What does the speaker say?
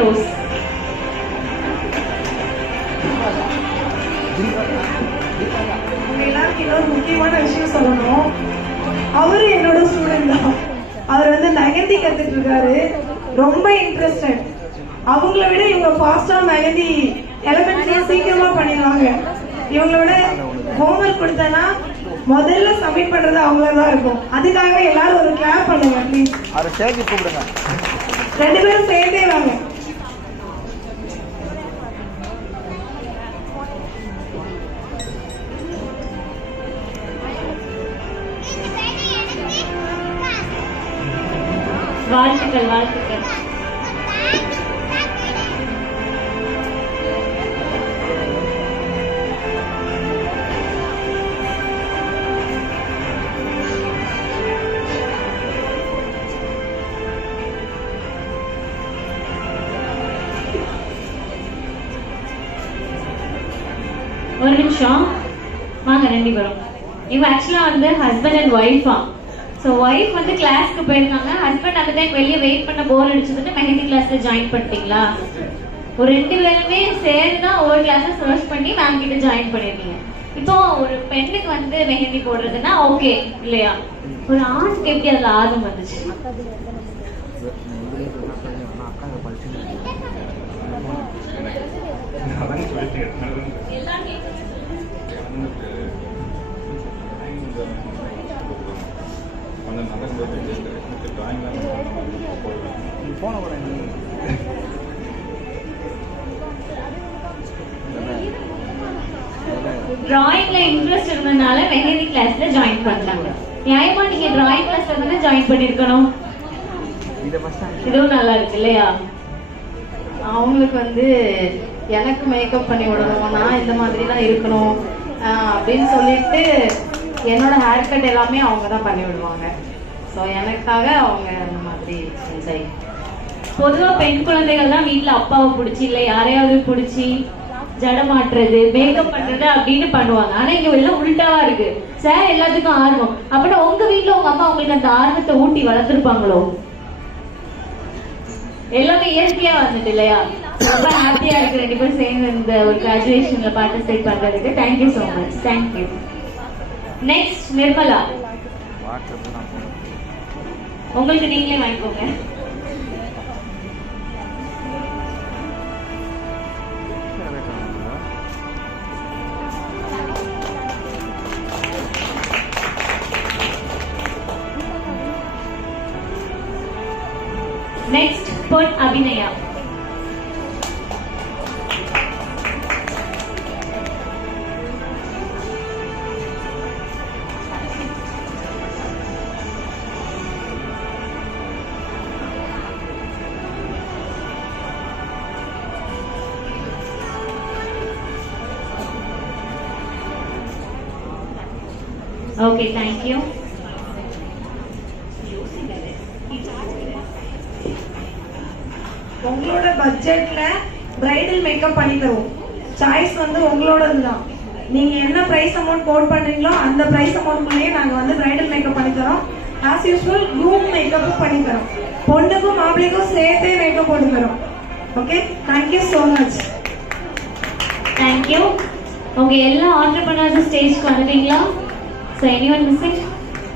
Rose. எல்லாருக்கும் இன்னொரு முக்கியமான விஷயம் சொல்லணும். அவரு என்னோட ஸ்டூடெண்ட் தான். அவர் வந்து மெஹந்தி கத்துட்டு இருக்காரு, ரொம்ப இன்ட்ரெஸ்டட். அவங்கள விட இவங்க ஃபாஸ்டா மெஹந்தி எலமெண்ட்ஸையே சீக்கிரமா பண்ணிடுவாங்க. இவங்களோட ஹோம்ஒர்க் கொடுத்தனா முதல்ல சப்மிட் பண்றது அவங்களதான் இருக்கும். அதுக்காக எல்லாரும் ஒரு கிளாப் பண்ணுங்க ப்ளீஸ். ரெண்டு பேரும் சேர்ந்தே வாங்க. வாழ்த்துக்கள் வாழ்த்துக்கள். ஒரு நிமிஷம் வாங்க ரெண்டு பேரும். இவங்க ஆக்சுவலா வந்து ஹஸ்பண்ட் அண்ட் ஒய்ஃபா. ஸோ ஒய்ஃப் வந்து கிளாஸ்க்கு போயிருக்காங்க, ஹஸ்பண்ட் அந்த டைம் வெளியே வெயிட் பண்ண போர் அடிச்சதுன்னு மெஹந்தி கிளாஸ்ல ஜாயின் பண்ணிட்டீங்களா? ஒரு ரெண்டு பேருமே சேர்ந்து தான் ஒவ்வொரு கிளாஸை சர்ச் பண்ணி மேம் கிட்ட ஜாயின் பண்ணிருக்கீங்க. இப்போ ஒரு பெண்ணுக்கு வந்து மெஹந்தி போடுறதுன்னா ஓகே இல்லையா? ஒரு ஆணுக்கு எப்படி அதுல ஆர்வம் வந்துச்சு? டிராயிங்ல இன்ட்ரெஸ்ட் இருந்ததுனால மெஹந்தி கிளாஸ்ல ஜாயின் பண்ணாங்க. நியாயமா நீங்க டிராயிங் கிளாஸ்ல தானே ஜாயின் பண்ணிருக்கணும். இதுவும் நல்லா இருக்கு இல்லையா? அவங்களுக்கு வந்து எனக்கு மேக்கப் பண்ணி விடணும், நான் இந்த மாதிரி தான் இருக்கணும் அப்படின்னு சொல்லிட்டு என்னோட ஹேர் கட் எல்லாமே அவங்க தான் பண்ணி விடுவாங்க. ஸோ எனக்காக அவங்க அந்த மாதிரி செஞ்சாங்க. பொதுவா பெண் குழந்தைகள் தான் வீட்டுல அப்பாவை பிடிச்சி இல்ல யாரையாவது பிடிச்சி ஜடை மாட்டுறது மேக்கப் பண்றது அப்படின்னு பண்ணுவாங்க. ஆனா இங்க எல்லாம் உள்டாவா இருக்கு. சார் எல்லாத்துக்கும் ஆர்வம் அப்படின்னா உங்க வீட்டுல உங்க அம்மா உங்களுக்கு அந்த ஆர்வத்தை ஊட்டி வளர்த்துருப்பாங்களோ? எல்லாமே இயற்கையா வந்துட்டு இல்லையா? ரொம்ப ஹாப்பியா இருக்கு ரெண்டு பேரும் சேர்ந்து இந்த ஒரு கிராஜுவேஷன்ல பார்ட்டிசிபேட் பண்றதுக்கு. Thank you so much. Thank you. Next Nirmala, உங்களுக்கு நீங்களே வாங்கிக்கோங்க. Next Pon Abhinaya. Okay, thank you. உங்களோட பட்ஜெட்ல பிரைடல் மேக்கப் பண்ணி தருவோம். சாய்ஸ் வந்து உங்களோடது தான். நீங்க என்ன பிரைஸ் அமௌண்ட் கோட் பண்றீங்களோ அந்த பிரைஸ் அமௌண்ட்லயே நாங்க வந்து பிரைடல் மேக்கப் பண்ணி தரோம். ஆஸ் யூஸ்வல் க்ரூம் மேக்கப்பும் பண்ணி தரோம். பொண்ணுக்கும் மாப்பிள்ளைக்கும் சேர்த்தே மேக்கப் போட்டு தரோம். Okay, thank you so much. Thank you. உங்க எல்லா ஆண்டர்பிரனர்ஸ் ஸ்டேஜ்க்கு வந்துட்டீங்களா? So anyone missing?